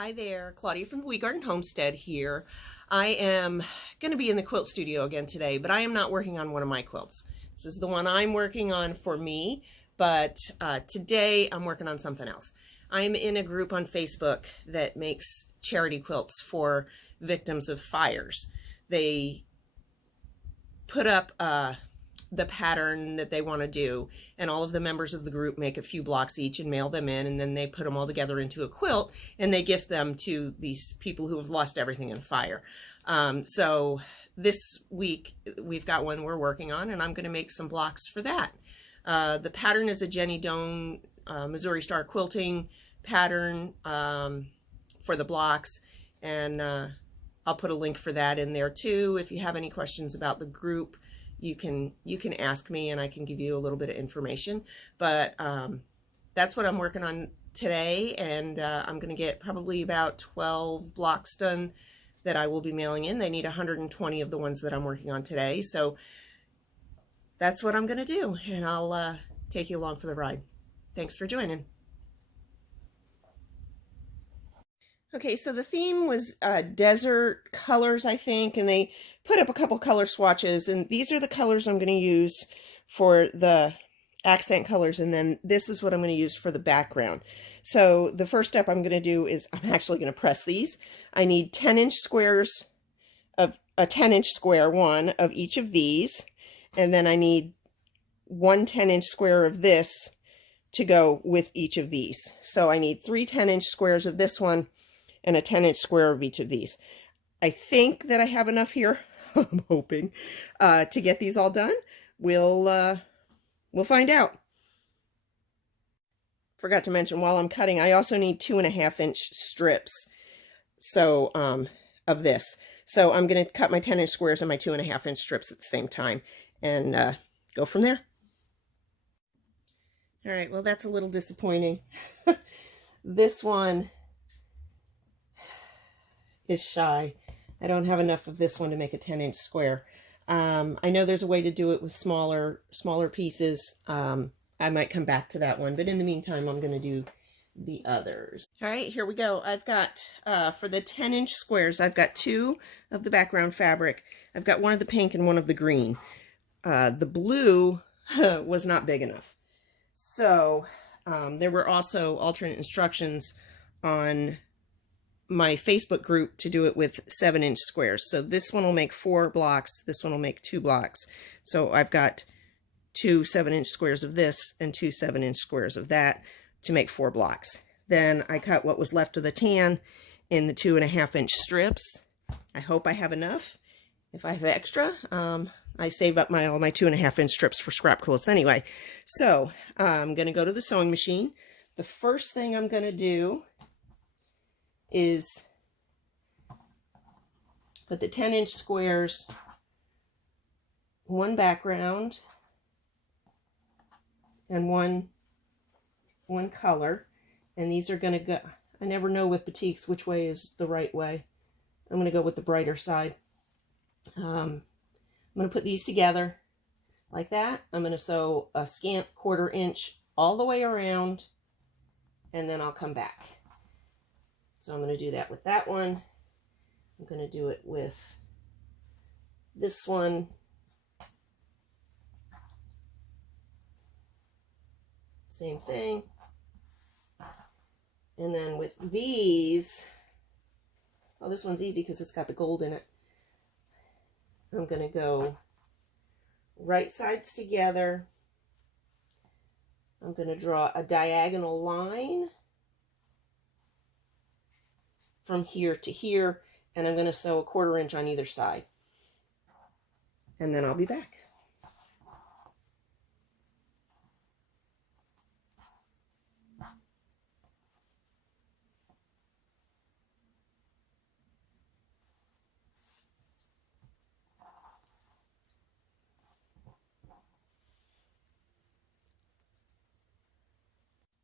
Hi there, Claudia from the Wee Garden Homestead here. I am going to be in the quilt studio again today, but I am not working on one of my quilts. This is the one I'm working on for me, but today I'm working on something else. I'm in a group on Facebook that makes charity quilts for victims of fires. They put up the pattern that they want to do, and all of the members of the group make a few blocks each and mail them in, and then they put them all together into a quilt and they gift them to these people who have lost everything in fire. So this week we've got one we're working on, and I'm going to make some blocks for that. The pattern is a Jenny Doan Missouri Star quilting pattern for the blocks, and I'll put a link for that in there too. If you have any questions about the group, you can ask me and I can give you a little bit of information. But that's what I'm working on today, and I'm going to get probably about 12 blocks done that I will be mailing in. They need 120 of the ones that I'm working on today, so that's what I'm going to do, and I'll take you along for the ride. Thanks for joining. Okay, so the theme was desert colors, I think, and they put up a couple color swatches, and these are the colors I'm going to use for the accent colors, and then this is what I'm going to use for the background. So the first step I'm going to do is I'm actually going to press these. I need 10-inch squares of a 10-inch square, one of each of these, and then I need one 10-inch square of this to go with each of these. So I need 3 10-inch squares of this one and a 10-inch square of each of these. I think that I have enough here. I'm hoping to get these all done. We'll find out. Forgot to mention, while I'm cutting, I also need 2.5-inch strips of this. So I'm going to cut my 10-inch squares and my 2.5-inch strips at the same time and go from there. All right, well, that's a little disappointing. This one is shy. I don't have enough of this one to make a 10-inch square. I know there's a way to do it with smaller pieces. I might come back to that one, but in the meantime, I'm going to do the others. All right, here we go. I've got, for the 10-inch squares, I've got 2 of the background fabric. I've got one of the pink and one of the green. The blue was not big enough. So there were also alternate instructions on my Facebook group to do it with 7-inch squares. So this one will make 4 blocks. This one will make 2 blocks. So I've got 2 7-inch squares of this and 2 7-inch squares of that to make 4 blocks. Then I cut what was left of the tan in the 2.5-inch strips. I hope I have enough. If I have extra, I save up all my 2.5-inch strips for scrap quilts anyway. So I'm going to go to the sewing machine. The first thing I'm going to do is put the 10-inch squares, one background and one color, and these are going to go, I never know with batiks which way is the right way. I'm going to go with the brighter side. I'm going to put these together like that. I'm going to sew a scant 1/4 inch all the way around, and then I'll come back. So I'm going to do that with that one. I'm going to do it with this one. Same thing. And then with these, oh, this one's easy because it's got the gold in it. I'm going to go right sides together. I'm going to draw a diagonal line from here to here, and I'm going to sew a 1/4 inch on either side. And then I'll be back.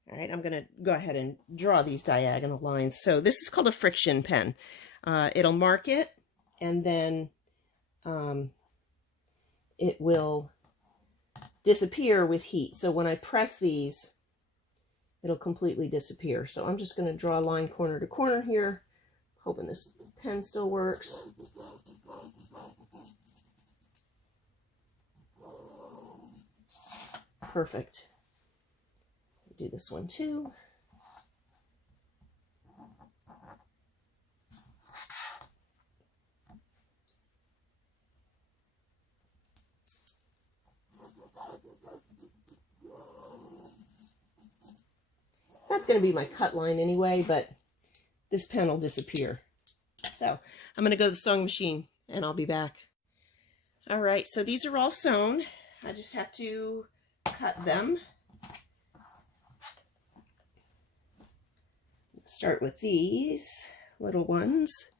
All right, I'm going to go ahead and draw these diagonal lines. So this is called a friction pen. It'll mark it, and then it will disappear with heat. So when I press these, it'll completely disappear. So I'm just going to draw a line corner to corner here, hoping this pen still works. Perfect. Do this one too. That's going to be my cut line anyway, but this pen will disappear. So I'm going to go to the sewing machine and I'll be back. All right, so these are all sewn. I just have to cut them. Start with these little ones.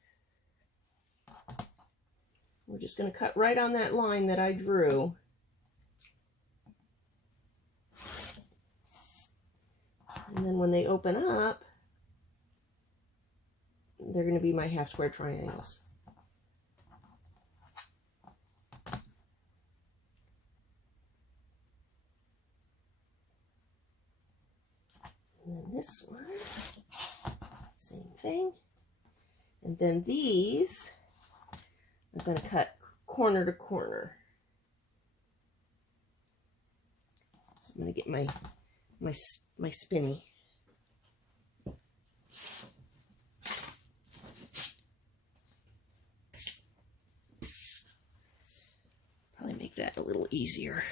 We're just going to cut right on that line that I drew. And then when they open up, they're going to be my half square triangles. And then this one, same thing. And then these, I'm going to cut corner to corner. I'm going to get my spinny. Probably make that a little easier.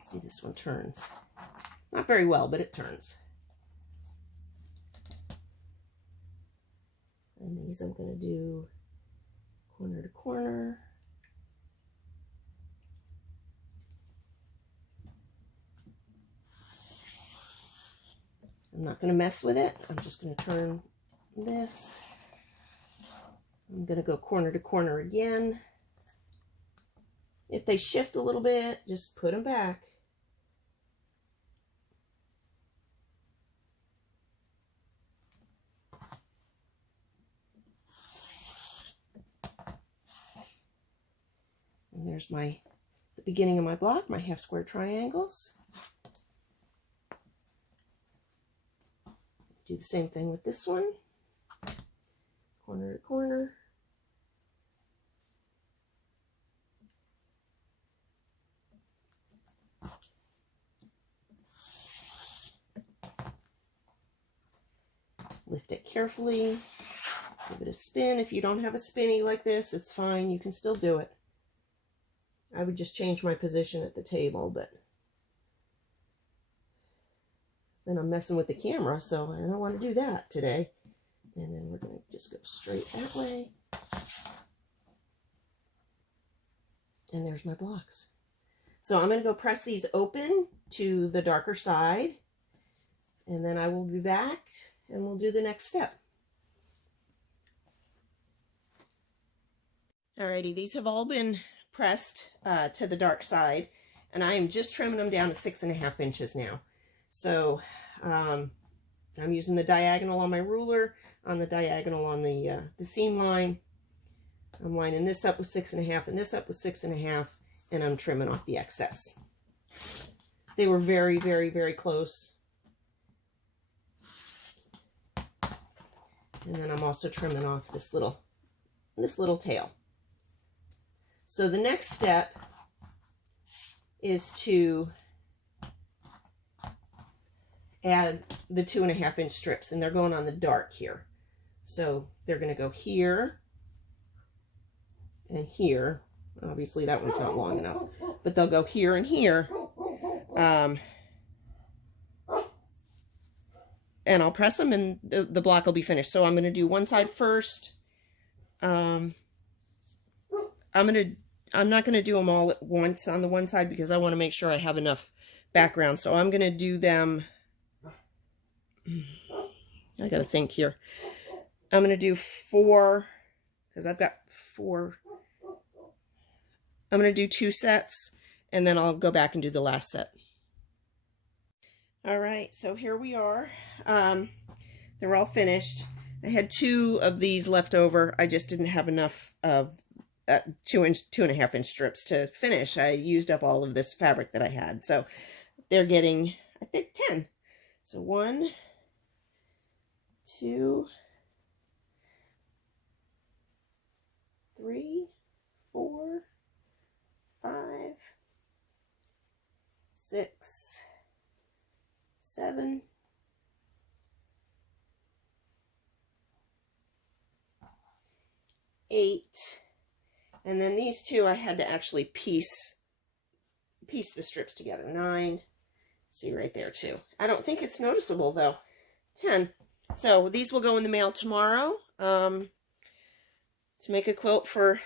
See, this one turns. Not very well, but it turns. And these I'm going to do corner to corner. I'm not going to mess with it. I'm just going to turn this. I'm going to go corner to corner again. If they shift a little bit, just put them back. And there's the beginning of my block, my half square triangles. Do the same thing with this one, corner to corner. Lift it carefully, give it a spin. If you don't have a spinny like this, it's fine, you can still do it. I would just change my position at the table, but then I'm messing with the camera, so I don't want to do that today. And then we're going to just go straight that way. And there's my blocks. So I'm going to go press these open to the darker side, and then I will be back and we'll do the next step. Alrighty, these have all been pressed to the dark side, and I am just trimming them down to 6.5 inches now. So I'm using the diagonal on my ruler, on the diagonal on the seam line. I'm lining this up with 6.5 and this up with 6.5, and I'm trimming off the excess. They were very, very, very close. And then I'm also trimming off this little tail. So the next step is to add the 2.5 inch strips, and they're going on the dark here. So they're going to go here and here. Obviously that one's not long enough, but they'll go here and here. And I'll press them and the block will be finished. So I'm going to do one side first. I'm not going to do them all at once on the one side because I want to make sure I have enough background. So I'm going to do them. I got to think here. I'm going to do 4 because I've got 4. I'm going to do 2 sets and then I'll go back and do the last set. All right, so here we are. They're all finished. I had 2 of these left over. I just didn't have enough of 2.5 inch strips to finish. I used up all of this fabric that I had. So they're getting, I think, 10. So 1, 2, 3, 4, 5, 6, 7, 8, and then these two I had to actually piece the strips together. 9, see right there too. I don't think it's noticeable though. 10. So these will go in the mail tomorrow to make a quilt for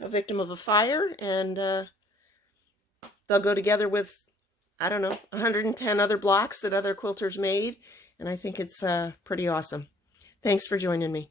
a victim of a fire, and they'll go together with, I don't know, 110 other blocks that other quilters made, and I think it's pretty awesome. Thanks for joining me.